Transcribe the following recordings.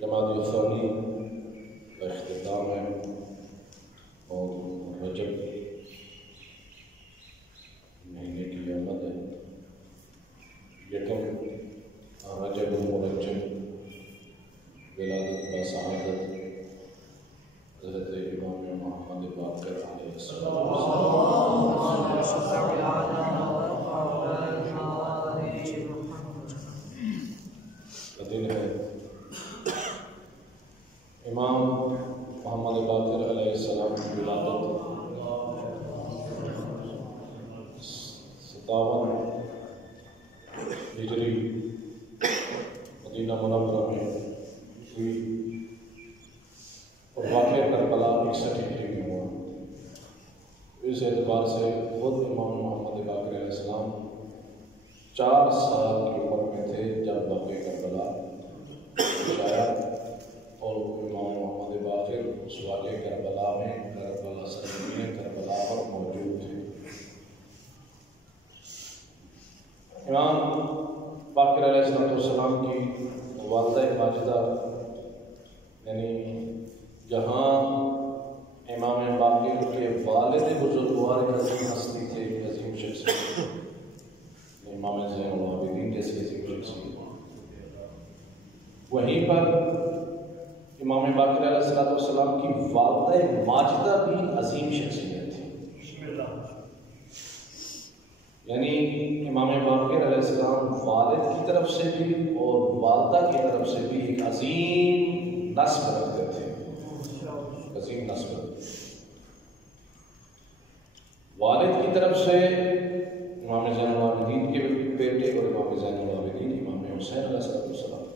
جمادی الثانی کا اختتام ہے اور رجب مہینے کی آمد ہے۔ یکم رجب المرجب ولادت با سعادت حضرت امام محمد باقر علیہ السلام کا دن ہے۔ امام محمد باقر علیہ السلام کی ولادت 57 ہجری مدینہ منورہ میں ہوئی اور واقعہ کربلا 61 ہجری میں ہوا۔ اس اعتبار سے خود امام محمد باقر علیہ السلام 4 سال کی عمر میں تھے جب واقعہ کربلا پیش آیا، اور امام محمد باقر اس واقعہ کربلا میں کربلا سرزمین کربلا پر موجود تھے۔ امام باقر علیہ السلام کی والدہ ماجدہ، یعنی جہاں امام باقر کے والد بزرگوار ایک عظیم ہستی تھے، ایک عظیم شخصیت، امام زین العابدین جیسی عظیم شخصیت، وہیں پر امام باقر علیہ السلام کی والدہ ماجدہ بھی عظیم شخصیت تھی۔ یعنی امام باقر علیہ السلام والد کی طرف سے بھی اور والدہ کی طرف سے بھی ایک عظیم نسب رکھتے تھے، عظیم نسب۔ والد کی طرف سے امام زین العابدین کے بیٹے اور امام زین العابدین امام حسین علیہ السلام،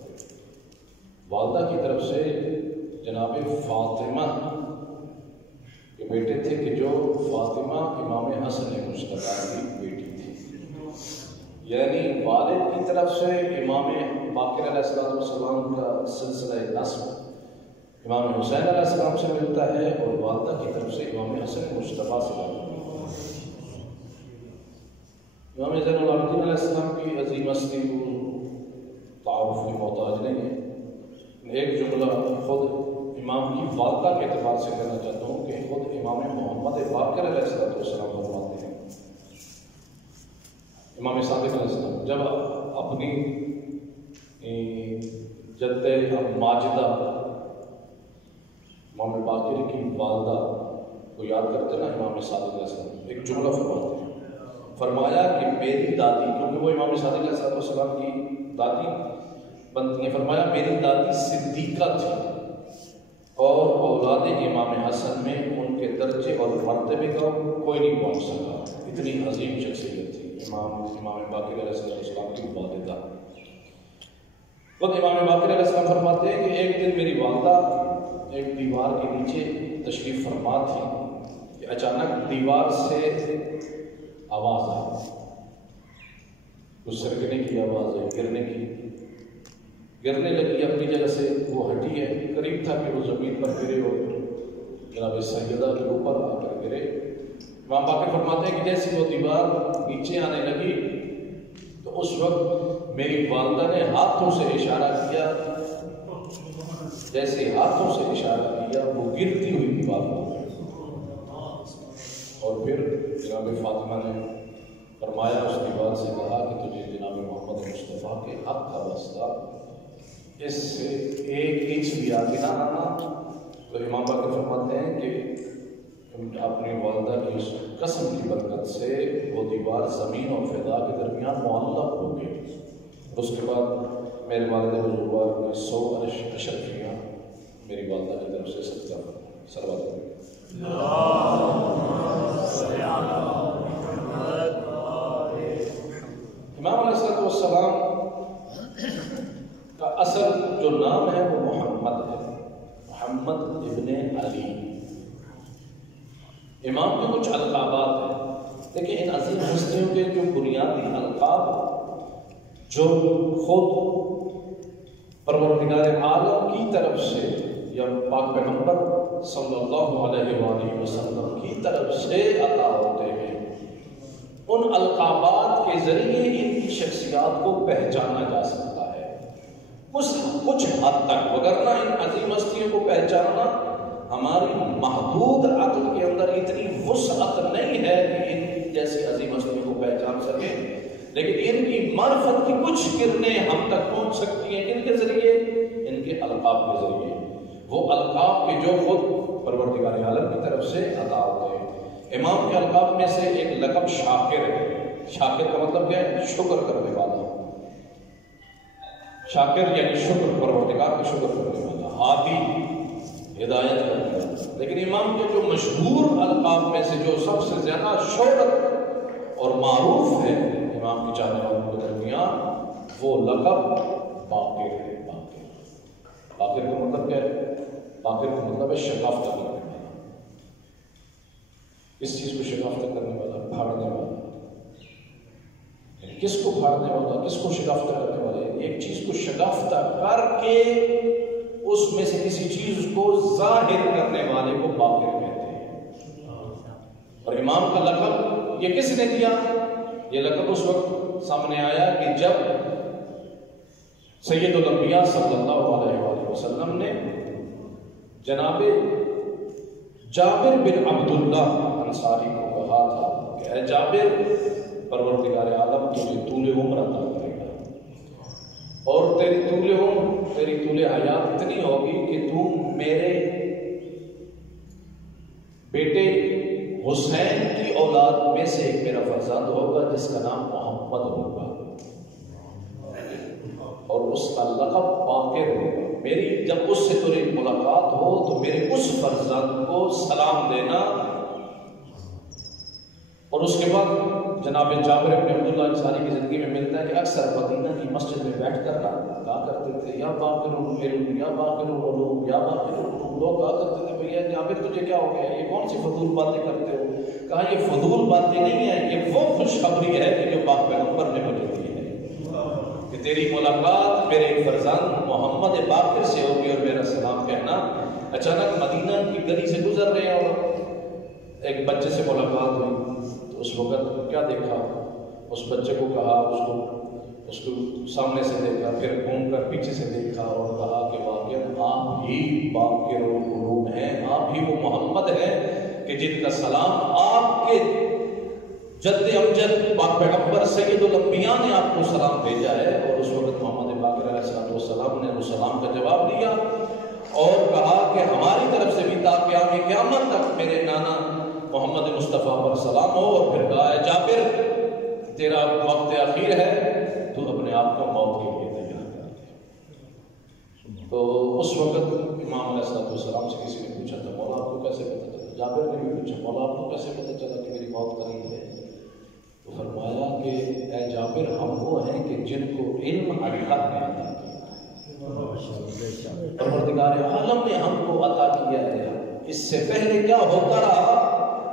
والدہ کی طرف سے جناب فاطمہ کے بیٹے تھے کہ جو فاطمہ امام حسن مجتبیٰ کی بیٹی تھی۔ یعنی والد کی طرف سے امام باقر علیہ السلام کا سلسلہ نسب امام حسین علیہ السلام سے ملتا ہے، اور والدہ کی طرف سے امام حسن مجتبیٰ سے ملتا ہے۔ امام زین العابدین علیہ السلام کی عظیم ہستی کو تعارف کی محتاج نہیں ہے۔ ایک جملہ خود امام کی والدہ کے اعتبار سے کہنا چاہتا ہوں کہ خود امام محمد باقر علیہ السلام فرماتے ہیں، امام صادق علیہ السلام جب اپنی جد ماجدہ امام باقر کی والدہ کو یاد کرتے نا، امام صادق علیہ السلام ایک جملہ فرماتے ہیں، فرمایا کہ میری دادی، کیونکہ وہ امام صادق علیہ السلام کی دادی بنتی ہیں، فرمایا میری دادی صدیقہ تھی، اور اولاد امام حسن میں ان کے درجے اور مرتبے کا کوئی نہیں پہنچ سکا، اتنی عظیم شخصیت تھی امام باقر علیہ السلام کی والدہ۔ خود امام باقر علیہ السلام فرماتے ہیں کہ ایک دن میری والدہ ایک دیوار کے نیچے تشریف فرما تھی کہ اچانک دیوار سے آواز آئی، کچھ سرکنے کی آواز ہے، گرنے لگی، اپنی جگہ سے وہ ہٹی ہے، قریب تھا کہ وہ زمین پر گرے اور جناب سیدہ کے اوپر آ کر گرے۔ امام باقر فرماتے ہیں کہ جیسے وہ دیوار نیچے آنے لگی تو اس وقت میری والدہ نے ہاتھوں سے اشارہ کیا، جیسے ہاتھوں سے اشارہ کیا وہ گرتی ہوئی دیوار ہو گئی، اور پھر جناب فاطمہ نے فرمایا، اس دیوار سے کہا کہ تجھے جناب محمد مصطفیٰ کے حق کا واسطہ اس سے 1 انچ بھی آگے نہ آنا۔ تو امام باقر فرماتے ہیں کہ اپنی والدہ کی اس قسم کی برکت سے وہ دیوار زمین اور فضا کے درمیان معلق ہو گئی۔ اس کے بعد میرے والد بزرگوار نے 100 اشرفیاں میری والدہ کی طرف سے صدقہ سروات کریں۔ امام علیہ السلام کا اصل جو نام ہے وہ محمد ہے، محمد ابن علی۔ امام کے کچھ القابات ہیں، لیکن ان عظیم ہستیوں کے جو بنیادی القاب جو خود پروردگار عالم کی طرف سے یا پاک پیغمبر صلی اللہ علیہ وآلہ وسلم کی طرف سے عطا ہوتے ہیں، ان القابات کے ذریعے ان کی شخصیات کو پہچانا جا سکتا ہے۔ کچھ حد تک، وگرنہ ان عظیم ہستیوں کو پہچاننا ہماری محدود عقل کے اندر اتنی وسعت نہیں ہے کہ ان جیسی عظیم ہستیوں کو پہچان سکیں، لیکن ان کی معرفت کی کچھ کرنیں ہم تک پہنچ سکتی ہیں۔ ان کے ذریعے، ان کے القاب کے ذریعے، وہ القاب کے جو خود پروردگار عالم کی طرف سے عطا ہوتے ہیں۔ امام کے القاب میں سے ایک لقب شاکر ہے۔ شاکر کا مطلب کیا ہے؟ شکر کرنے والا۔ شاکر یعنی شکر، پروردگار کا شکر کرنے والا، ہادی، ہدایت کرنے والا۔ لیکن امام کے جو مشہور القاب میں سے جو سب سے زیادہ شہرت اور معروف ہے امام کی چاہنے والوں کے درمیان، وہ لقب باقر ہے۔ باقر کا مطلب کیا ہے؟ باقر کا مطلب ہے شگافتہ کرنے والا۔ کس چیز کو شگافتہ کرنے والا؟ پھاڑنے والا۔ کس کو پھاڑنے والا؟ کس کو شگافتہ کرنے والا؟ ایک چیز کو شگافتہ کر کے اس میں سے کسی چیز کو ظاہر کرنے والے کو باقر کہتے ہیں۔ اور امام کا لقب یہ کس نے دیا؟ یہ لقب اس وقت سامنے آیا کہ جب سید الانبیاء صلی اللہ علیہ وآلہ وسلم نے جناب جابر بن عبداللہ انصاری کو کہا تھا کہ اے جابر، پروردگار عالم تجھے طول عمر عطا کرے گا، اور تیری طول حیات اتنی ہوگی کہ تو میرے بیٹے حسین کی اولاد میں سے ایک میرا فرزند ہوگا جس کا نام محمد ہوگا، اور اس کا لقب باقر ہوگا۔ میری جب اس سے تیری ملاقات ہو تو میرے اس فرزند کو سلام دینا۔ اور اس کے بعد جناب جابر بن عبداللہ انصاری کی زندگی میں ملتا ہے کہ اکثر مدینہ کی مسجد میں بیٹھ کر کہا کرتے تھے یا باقر العلم یا باقر العلوم یا باقر العلوم۔ لوگ کہا کرتے تھے بھیا جابر تجھے کیا ہو گیا، یہ کون سی فضول باتیں کرتے ہو؟ کہا یہ فضول باتیں نہیں ہیں، یہ وہ خوشخبری ہے کہ جو پاک پیغمبر نے مجھے دی ہے کہ تیری ملاقات میرے فرزند محمد باقر سے ہوگی اور میرا سلام کہنا۔ اچانک مدینہ کی گلی سے گزر رہے ہیں اور ایک بچے سے ملاقات ہوئی، اس وقت کیا دیکھا؟ اس بچے کو کہا، اس کو سامنے سے دیکھا، پھر گھوم کر پیچھے سے دیکھا اور کہا کہ واقعی آپ ہی باقر العلوم ہیں، آپ ہی وہ محمد ہیں کہ جن کا سلام آپ کے جد امجد پاک پیغمبر سید الانبیاء نے آپ کو سلام بھیجا ہے۔ اور اس وقت محمد باقر علیہ السلام نے اس سلام کا جواب دیا اور کہا کہ ہماری طرف سے بھی تا قیامت تک میرے نانا محمد مصطفیٰ پر سلام ہو۔ اور پھر کہا ہے جابر تیرا وقت اخیر ہے، تو اپنے آپ کو موت کے لیے تیار کر دے۔ تو اس وقت امام علیہ السلام سے کسی نے پوچھا تھا مولا آپ کو کیسے پتہ چلا؟ جابر نے بھی پوچھا مولا آپ کو کیسے پتہ چلا کہ میری موت قریب ہے؟ تو فرمایا کہ اے جابر ہم وہ ہیں کہ جن کو علم حقیقت نے عطا کیا، پروردگار عالم نے ہم کو عطا کیا ہے۔ اس سے پہلے کیا ہوتا رہا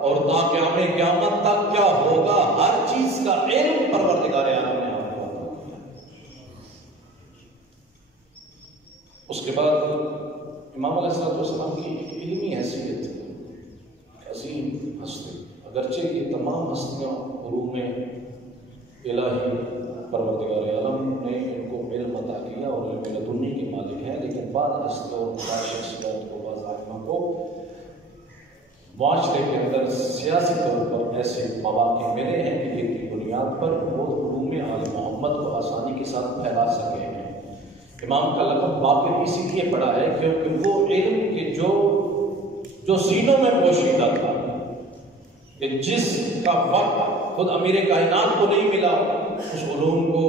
اور تا قیامت تک کیا ہوگا، ہر چیز کا علم پروردگار عالم نے ہم کو عطا کیا۔ اس کے بعد امام علیہ السلام کی ایک علمی حیثیت، عظیم ہستی، اگرچہ یہ تمام ہستیاں علوم الہی پروردگار عالم نے ان کو علم عطا کیا اور علم لدنی کے مالک ہیں، لیکن بعض ہستیوں اور بعض شخصیات کو، بعض عالموں کو معاشرے کے اندر سیاسی طور پر ایسے مواقع ملے ہیں کہ جن کی بنیاد پر وہ علوم آل محمد کو آسانی کے ساتھ پھیلا سکے ہیں۔ امام کا لقب باقر اسی لیے پڑا ہے کیونکہ وہ علم کے جو سینوں میں پوشیدہ تھا، کہ جس کا وقت خود امیر کائنات کو نہیں ملا، اس علوم کو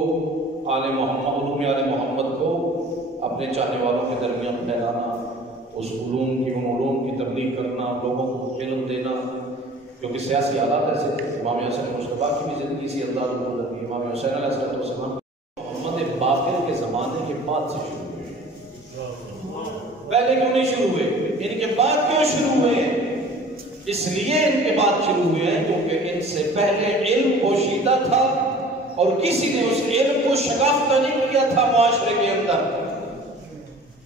علوم آل محمد کو اپنے چاہنے والوں کے درمیان پھیلانا، اس علوم کی تبلیغ کرنا، لوگوں کو علم دینا، کیونکہ سیاسی حالات ایسے۔ امام حسن مصطفیٰ کی بھی زندگی سے انداز ہوئی، امام حسین علیہ السلام محمد باقر کے زمانے کے بعد سے شروع ہوئے۔ پہلے کیوں نہیں شروع ہوئے؟ ان کے بعد کیوں شروع ہوئے؟ اس لیے ان کے بعد شروع ہوئے ہیں کیونکہ ان سے پہلے علم پوشیدہ تھا اور کسی نے اس علم کو شگافتہ نہیں کیا تھا معاشرے کے اندر۔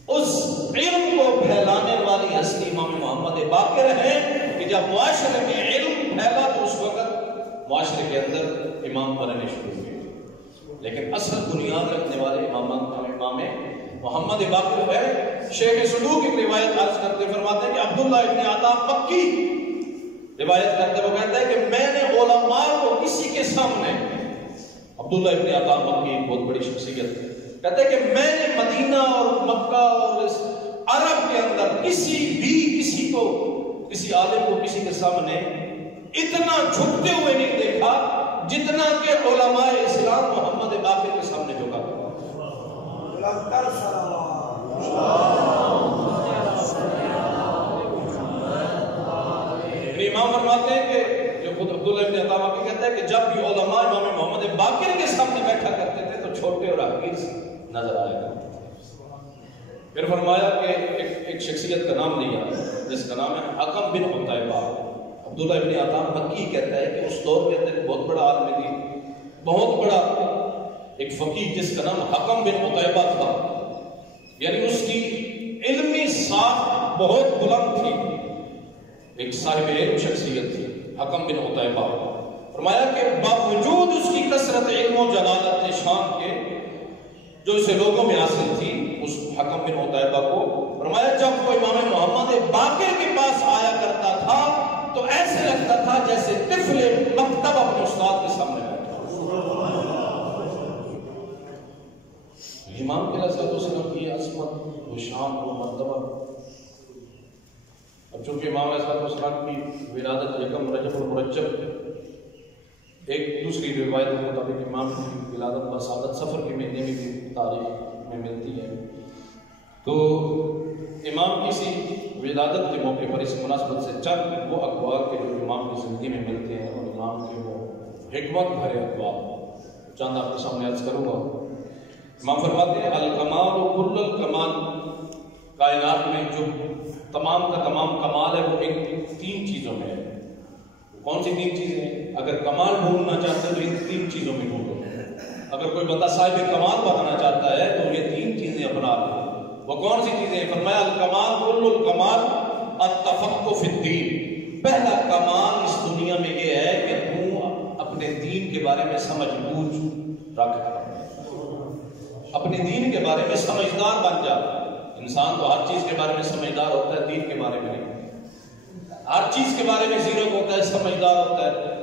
اس علم کو پھیلانے والی ہستی امام محمد باقر ہیں کہ جب معاشرے میں علم پھیلا تو اس وقت معاشرے کے اندر امام بننے شروع ہوئے، لیکن اصل بنیاد رکھنے والے امام محمد باقر ہے شیخ صدوق ایک روایت عرض کرتے فرماتے ہیں کہ عبداللہ ابن عطا مکی روایت کرتے وہ کہتا ہے کہ میں نے علماء کو کسی کے سامنے، عبداللہ ابن عطا مکی ایک بہت بڑی شخصیت ہے، کہتا ہے کہ میں نے مدینہ اور مکہ اور اس عرب کے اندر کسی عالم کو کسی کے سامنے اتنا جھکتے ہوئے نہیں دیکھا جتنا کہ علماء اسلام محمد باقر کے سامنے جھکا۔ امام فرماتے ہیں کہ جو خود عبداللہ ابن عطا مکی کہتا ہے کہ جب بھی علماء امام محمد باقر کے سامنے بیٹھا کرتے تھے تو چھوٹے اور حقیر سے نظر آیا کرتے تھے۔ پھر فرمایا کہ ایک شخصیت کا نام لیا جس کا نام ہے حکم بن عتیبہ۔ عبداللہ ابن عطا مکی کہتا ہے کہ اس دور کے اندر بہت بڑا عالم دین، بہت بڑا ایک فقیہ جس کا نام حکم بن عتیبہ تھا، یعنی اس کی علمی ساخت بہت بلند تھی، ایک صاحب علم شخصیت تھی حکم بن عتیبہ۔ فرمایا کہ باوجود اس کی کثرت علم و جلالت شان کے جو اسے لوگوں میں حاصل تھی اس حکم بن عتیبہ کو، فرمایا جب وہ امام محمد باقر کے پاس آیا کرتا تھا تو ایسے لگتا تھا جیسے طفل مکتب اپنے استاد کے سامنے بیٹھا۔ امام کے علیہ السلام کی عظمت و شان و مرتبہ، اب چونکہ امام علیہ السلام کی ولادت یکم رجب المرجب، ایک دوسری روایت کے مطابق امام کی ولادت بسادت سفر کے مہینے میں بھی تاریخ میں ملتی ہے، تو امام کی سی ولادت کے موقع پر اس مناسبت سے چند وہ اقوال کے جو امام کی زندگی میں ملتے ہیں اور امام کے وہ حکمت بھرے اقوال چند آپ کے سامنے عرض کروں گا۔ امام فرماتے ہیں الکمال و کل الکمال، کائنات میں جو تمام کا تمام کمال ہے وہ ایک تین چیزوں میں ہے۔ کون سی تین چیزیں ہیں؟ اگر کمال ڈھونڈنا چاہتے تو ان تین چیزوں میں ڈھونڈو۔ اگر کوئی بندہ صاحب کمال بننا چاہتا ہے تو یہ تین چیزیں اپنا لے۔ وہ کون سی چیزیں ہیں؟ فرمایا الکمال کل الکمال التفقہ فی الدین، پہلا کمال اس دنیا میں یہ ہے کہ تو اپنے دین کے بارے میں سمجھ بوجھ رکھ، اپنے دین کے بارے میں سمجھدار بن جا۔ انسان تو ہر چیز کے بارے میں سمجھدار ہوتا ہے، دین کے بارے میں نہیں۔ ہر چیز کے بارے میں زیرو ہوتا ہے، سمجھدار ہوتا ہے،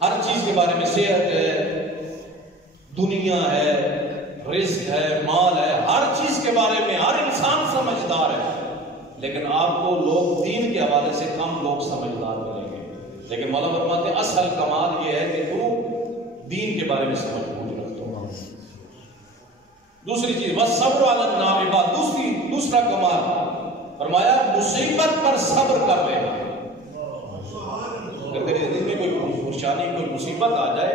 ہر چیز کے بارے میں صحت ہے، دنیا ہے، رزق ہے، مال ہے، ہر چیز کے بارے میں ہر انسان سمجھدار ہے، لیکن آپ کو لوگ دین کے حوالے سے کم لوگ سمجھدار ملیں گے۔ لیکن مولانا فرماتے ہیں اصل کمال یہ ہے کہ تو دین کے بارے میں سمجھ بوجھ رکھتا ہوں۔ دوسری چیز والصبر علی النائبہ، دوسرا کمال فرمایا مصیبت پر صبر کر رہے ہیں۔ اگر تیری زندگی میں کوئی پریشانی کوئی مصیبت آ جائے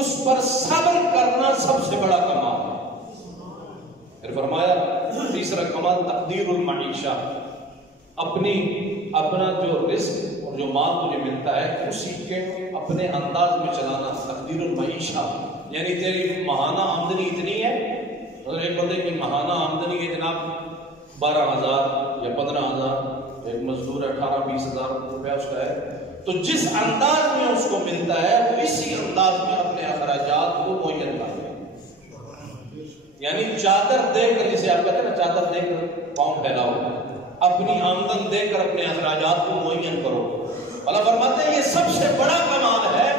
اس پر صبر کرنا سب سے بڑا کمال ہے۔ پھر فرمایا تیسرا کمال تقدیر المعیشہ، اپنا جو رزق اور جو مال تجھے ملتا ہے اسی کے اپنے انداز میں چلانا، تقدیر المعیشہ یعنی تیری ماہانہ آمدنی اتنی ہے، ایک بندے کی ماہانہ آمدنی ہے جناب 12,000 یا 15,000، ایک مزدور 18-20 ہزار روپیہ اس کا ہے، تو جس انداز میں اس کو ملتا ہے وہ اسی انداز میں اپنے اخراجات کو معین کر دے، یعنی چادر دے کر، جسے آپ کہتے ہیں نا چادر دے کر پاؤں پھیلاؤ، اپنی آمدن دے کر اپنے اخراجات کو معین کرو۔ اللہ فرماتے ہیں یہ سب سے بڑا کمال ہے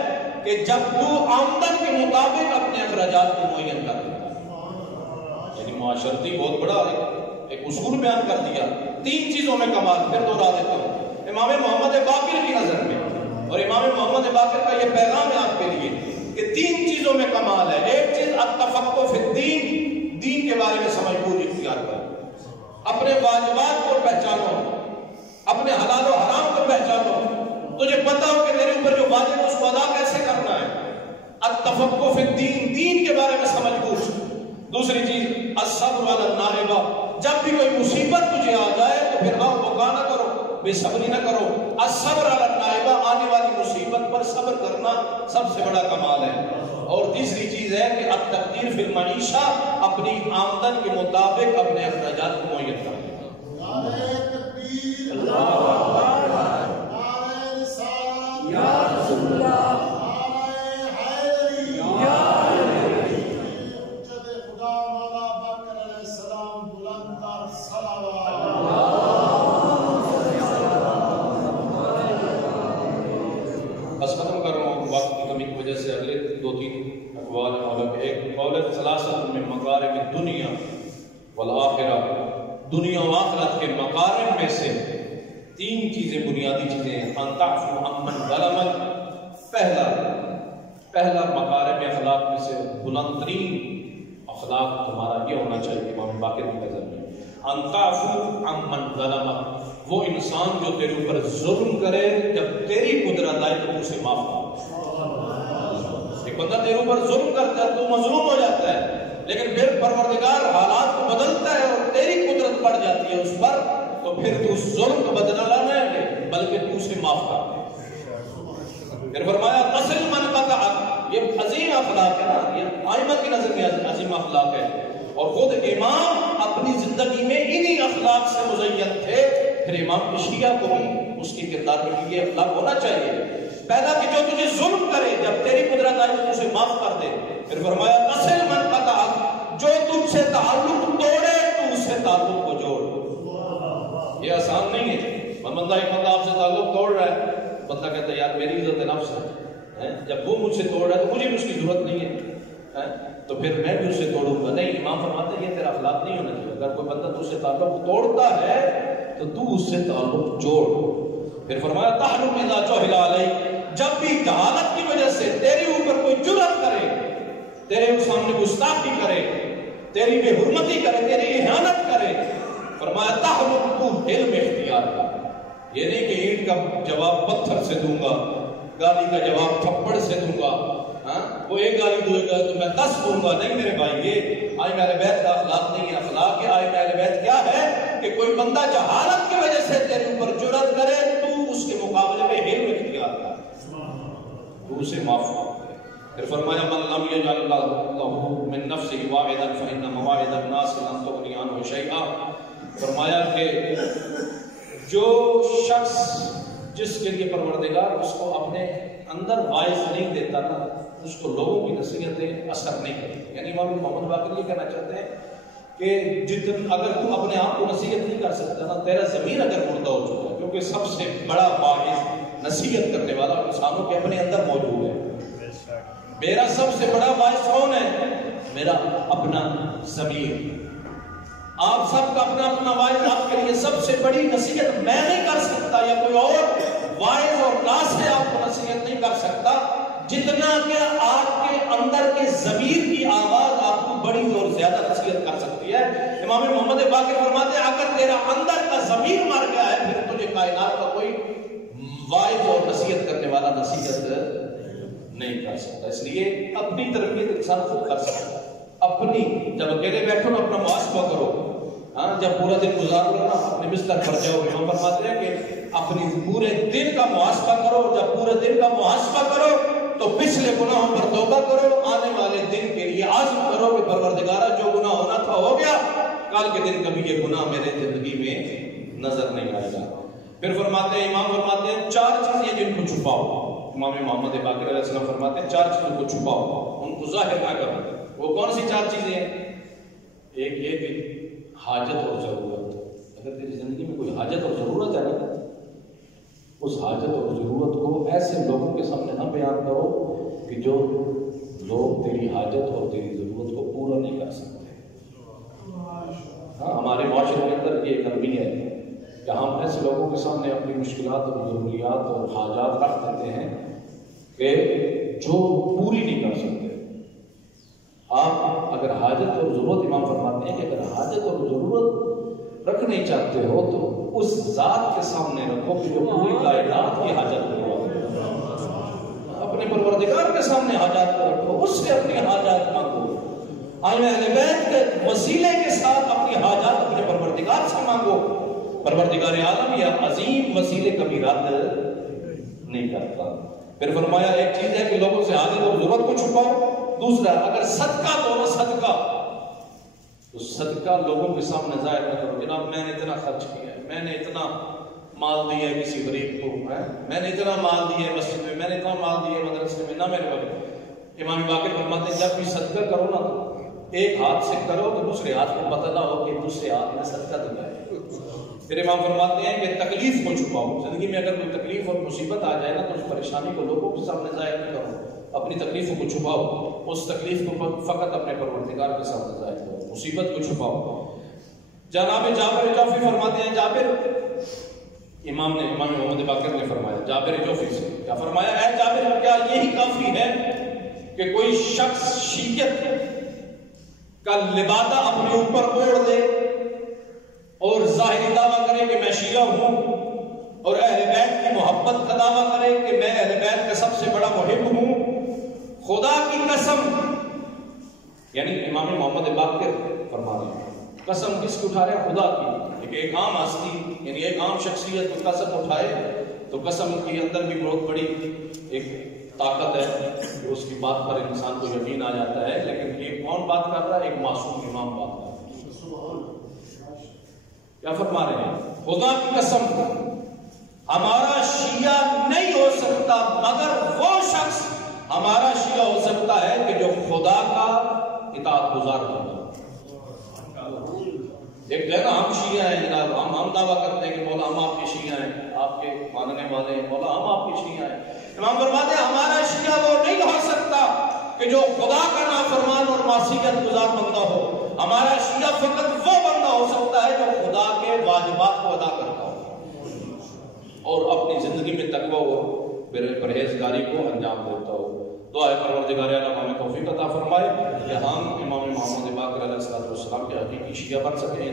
کہ جب تو آمدن کے مطابق اپنے اخراجات کو معین کر دیتا ہے، یعنی معاشرتی بہت بڑا ایک اصول بیان کر دیا۔ تین چیزوں میں کمال پھر دوہرا دیتا ہوں امام محمد باقر کی نظر میں، اور امام محمد باقر کا یہ پیغام ہے آپ کے لیے کہ تین چیزوں میں کمال ہے۔ ایک چیز التفقہ فی الدین، دین کے بارے میں سمجھ بوجھ اختیار کرو، اپنے واجبات کو پہچانو، اپنے حلال و حرام کو پہچانو، تجھے پتا ہو کہ تیرے اوپر جو واجب ہے اس کو ادا کیسے کرنا ہے۔ التفقہ فی الدین، دین کے بارے میں سمجھ بوجھ۔ دوسری چیز الصبر علی النائبہ، جب بھی کوئی مصیبت تجھے آ جائے تو پھر آپ بکا نہ کرو، بے صبری نہ کرو۔ الصبر علی النائبہ، آنے والی مصیبت پر صبر کرنا سب سے بڑا کمال ہے۔ اور تیسری چیز ہے کہ التقدیر فی المعیشہ، اپنی آمدن کے مطابق اپنے اخراجات کو معین کرنا۔ والآخرہ، دنیا و آخرت کے مقارب میں سے 3 چیزیں بنیادی چیزیں ہیں. ان تعفو عمن ظلمک، پہلا مقارب اخلاق میں سے بلند ترین اخلاق تمہارا یہ ہونا چاہیے امام باقر کی نظر میں. ان تعفو عمن ظلمک، وہ انسان جو تیرے اوپر ظلم کرے جب تیری قدرت آئے تو اسے معاف کر. ایک بندہ تیرے اوپر ظلم کرتا ہے تو مظلوم ہو جاتا ہے، لیکن پھر پروردگار حالات کو بدلتا ہے اور تیری قدرت بڑھ جاتی ہے اس پر، تو پھر تو اس ظلم کا بدلہ لانا ہے بلکہ تو اسے معاف کر دے. پھر فرمایا قصر من قطعک، یہ عظیم اخلاق ہے نا، یہ ائمہ کی نظر میں عظیم اخلاق ہے، اور خود امام اپنی زندگی میں انہی اخلاق سے مزین تھے. پھر امام شیعہ کو بھی اس کی کردار میں یہ اخلاق ہونا چاہیے. پہلا کہ جو تجھے ظلم کرے جب تیری قدرت آئے تو اسے معاف کر دے. پھر فرمایا قصر من قطعک، جو تجھ سے تعلق توڑے تو اس سے تعلق کو جوڑ. یہ آسان نہیں ہے. بندہ ایک بندہ آپ سے تعلق توڑ رہا ہے، بندہ کہتا ہے یار میری عزت نفس ہے، جب وہ مجھ سے توڑ رہا ہے تو مجھے بھی اس کی ضرورت نہیں ہے، تو پھر میں بھی اس سے توڑوں گا. نہیں، امام فرماتے ہیں یہ تیرا اخلاق نہیں ہونا چاہیے. اگر کوئی بندہ تجھ سے تعلق توڑتا ہے تو تو اس سے تعلق جوڑ. پھر فرمایا تحرم اذا جہل علیک، جب بھی جہالت کی وجہ سے تیرے اوپر کوئی جرأت کرے، تیرے سامنے گستاخی کرے، تیری بے حرمتی کرے، تیری اہانت کرے، فرمایا تحرم، تو علم اختیار کر. یہ نہیں کہ اینٹ کا جواب پتھر سے دوں گا، گالی کا جواب تھپڑ سے دوں گا، وہ ایک گالی دے گا تو میں 10 دوں گا. نہیں میرے بھائی، یہ آئمہ اہل بیت کا اخلاق نہیں ہے. اخلاق ہے آئمہ اہل بیت کیا ہے کہ کوئی بندہ جہالت کی وجہ سے تیرے اوپر جرأت کرے تو اس کے مقابلے میں علم اختیار کر، تو اسے معاف کر. پھر فرمایا من لم یجعل اللہ له من نفسه واعظا فإن مواعظ الناس لن تغني عنه شيئا. فرمایا کہ جو شخص جس کے لیے پروردگار اس کو اپنے اندر واعظ نہیں دیتا نا، اس کو لوگوں کی نصیحتیں اثر نہیں کرتی. یعنی امام محمد باقر یہ کہنا چاہتے ہیں کہ اگر تو اپنے آپ کو نصیحت نہیں کر سکتا نا، تیرا ضمیر اگر مردہ ہو چکا ہے، کیونکہ سب سے بڑا واعظ نصیحت کرنے والا انسانوں کے اپنے اندر موجود ہے. میرا سب سے بڑا باعث کون ہے؟ میرا اپنا ضمیر. آپ سب کا اپنا اپنا واعظ آپ کے لیے سب سے بڑی نصیحت میں نہیں کر سکتا، یا کوئی اور واعظ اور ناصح آپ کو نصیحت نہیں کر سکتا، جتنا کہ آپ کے اندر کے ضمیر کی آواز آپ کو بڑی اور زیادہ نصیحت کر سکتی ہے. امام محمد باقر فرماتے ہیں اگر تیرا اندر کا ضمیر مر گیا ہے پھر تجھے کائنات کا کوئی واعظ اور نصیحت کرنے والا نصیحت نہیں کر سکتا. اس لیے اپنی تربیت انسان خود کر سکتا ہے. اپنی جب اکیلے بیٹھو نا اپنا محاسبہ کرو، جب پورا دن گزارو نا اپنے بستر پر جاؤ. ہم فرماتے ہیں کہ اپنی پورے دن کا محاسبہ کرو. جب پورے دن کا محاسبہ کرو تو پچھلے گناہوں پر توبہ کرو، آنے والے دن کے لیے عزم کرو کہ پروردگارہ جو گناہ ہونا تھا ہو گیا، کل کے دن کبھی یہ گناہ میرے زندگی میں نظر نہیں آئے گا. پھر فرماتے ہیں امام فرماتے ہیں 4 چیزیں جن کو چھپاؤ. امام محمد باقر علیہ السلام فرماتے ہیں 4 چیزوں کو چھپاؤ، ان کو ظاہر نہ کرو. وہ کون سی 4 چیزیں ہیں؟ ایک یہ کہ حاجت اور ضرورت. اگر تیری زندگی میں کوئی حاجت اور ضرورت ہے نا، اس حاجت اور ضرورت کو ایسے لوگوں کے سامنے نہ بیان کرو کہ جو لوگ تیری حاجت اور تیری ضرورت کو پورا نہیں کر سکتے. ہمارے معاشرے کے اندر یہ کمی ہے کہ ہم ایسے لوگوں کے سامنے اپنی مشکلات اور ضروریات اور حاجات رکھ دیتے ہیں کہ جو پوری نہیں کر سکتے. آپ اگر حاجت اور ضرورت، امام فرماتے ہیں کہ اگر حاجت اور ضرورت رکھنا چاہتے ہو تو اس ذات کے سامنے رکھو کہ جو پوری کائنات کی حاجت کروا. اپنے پروردگار کے سامنے حاجات کو رکھو، اس سے اپنی حاجات مانگو. ائمہ اہل بیت کے وسیلے کے ساتھ اپنی حاجات اپنے پروردگار سے مانگو. پروردگار عالم یا عظیم وسیلے کبھی رد نہیں کرتا. پھر فرمایا ایک چیز ہے کہ لوگوں سے حاجت اور ضرورت کو چھپاؤ. دوسرا اگر صدقہ دو نا، صدقہ تو صدقہ لوگوں کے سامنے ظاہر نہ کرو. جناب میں نے اتنا خرچ کیا ہے، میں نے اتنا مال دیا ہے کسی غریب کو، میں نے اتنا مال دیا ہے مسجد میں، میں نے اتنا مال دیا ہے مدرسے میں. نہ میرے بھائی، امام باقر فرماتے ہیں جب بھی صدقہ کرو نا تو ایک ہاتھ سے کرو تو دوسرے ہاتھ کو پتہ نہ ہو کہ دوسرے ہاتھ میں صدقہ دیا ہے. پھر امام فرماتے ہیں کہ تکلیف کو چھپاؤ. زندگی میں اگر کوئی تکلیف اور مصیبت آ جائے نا تو اس پریشانی کو لوگوں کے سامنے ظاہر نہ کرو، اپنی تکلیفوں کو چھپاؤ. اس تکلیف کو فقط اپنے پروردگار کے سامنے ظاہر کرو. مصیبت کو چھپاؤ. جناب جابر جوفی فرماتے ہیں، جابر امام محمد باقر نے فرمایا جابر جوفی سے، کیا فرمایا؟ اے جابر، کیا یہی کافی ہے کہ کوئی شخص شیعت کا لبادہ اپنے اوپر اوڑھ لے اور ظاہری دعویٰ کرے کہ میں شیعہ ہوں، اور اہل بیت کی محبت کا دعویٰ کرے کہ میں اہل بیت کا سب سے بڑا محب ہوں؟ خدا کی قسم، یعنی امام محمد باقر فرما رہے ہیں، قسم کس کی اٹھا رہے ہیں؟ خدا کی۔ ایک عام ہستی، یعنی ایک عام شخصیت کو قسم اٹھائے تو قسم کے اندر بھی بہت بڑی ایک طاقت ہے، اس کی بات پر انسان کو یقین آ جاتا ہے، لیکن یہ کون بات کر رہا ہے؟ ایک معصوم امام بات کر رہا ہے۔ کیا فرما رہے ہیں؟ خدا کی قسم، ہمارا شیعہ نہیں ہو سکتا مگر وہ شخص ہمارا شیعہ ہو سکتا ہے کہ جو خدا کا اطاعت گزار ہوگا۔ ایک ہے نا، ہم شیعہ ہیں جناب، ہم دعویٰ کرتے ہیں کہ مولا ہم آپ کے شیعہ ہیں، آپ کے ماننے والے ہیں، مولا ہم آپ کے شیعہ ہیں۔ امام فرماتے ہیں ہمارا شیعہ وہ نہیں ہو سکتا کہ جو خدا کا نافرمان اور معصیت گزار بندہ ہو، ہمارا شیعہ فقط وہ بندہ ہو سکتا ہے جو خدا کے واجبات کو ادا کرتا ہو اور اپنی زندگی میں تقوی اور پرہیزگاری کو انجام دیتا ہو۔ دعا ہے پروردگار عالم ہمیں توفیق عطا فرمائے کہ ہم امام محمد باقر علیہ السلام کے حقیقی شیعہ بن سکیں۔